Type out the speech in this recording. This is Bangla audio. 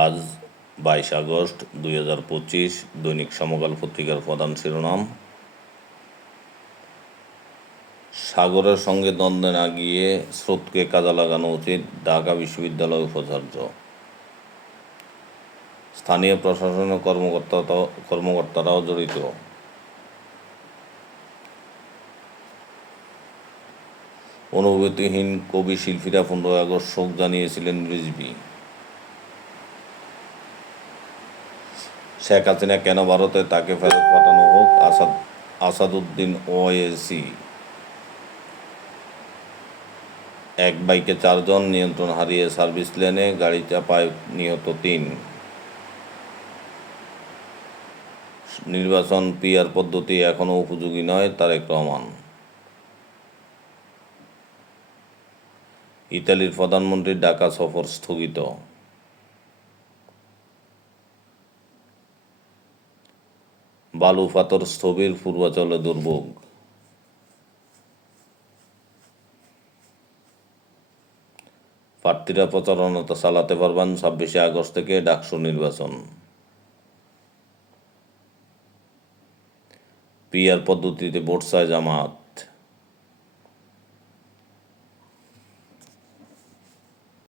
আজ বাইশ আগস্ট দুই হাজার পঁচিশ দৈনিক সমকাল পত্রিকার প্রধান শিরোনাম সাগরের সঙ্গে দ্বন্দ্বে না গিয়ে স্রোতকে কাজে লাগানো উচিত ঢাকা বিশ্ববিদ্যালয় উপাচার্য স্থানীয় প্রশাসনের কর্মকর্তা কর্মকর্তারাও জড়িত অনুভূতিহীন কবি শিল্পীরা পনেরোই আগস্ট শোক জানিয়েছিলেন রিজবি শেখ হাসিনা কেন ভারতে তাকে ফেরত পাঠানো হোক আসাদ আসাদুদ্দিন ওয়েসি এক বাইকে চারজন নিয়ন্ত্রণ হারিয়ে সার্ভিস লেনে গাড়ি চাপায় নিহত তিন নির্বাচন পিয়ার পদ্ধতি এখনও উপযোগী নয় তারেক রহমান ইতালির প্রধানমন্ত্রীর ডাকা সফর স্থগিত বালু পাথর স্থবির পূর্বাচলে দুর্ভোগ প্রার্থীরা প্রচারণতা চালাতে পারবেন ছাব্বিশে আগস্ট থেকে ডাকসু নির্বাচন আর পদ্ধতিতে ভোট চায় জামাত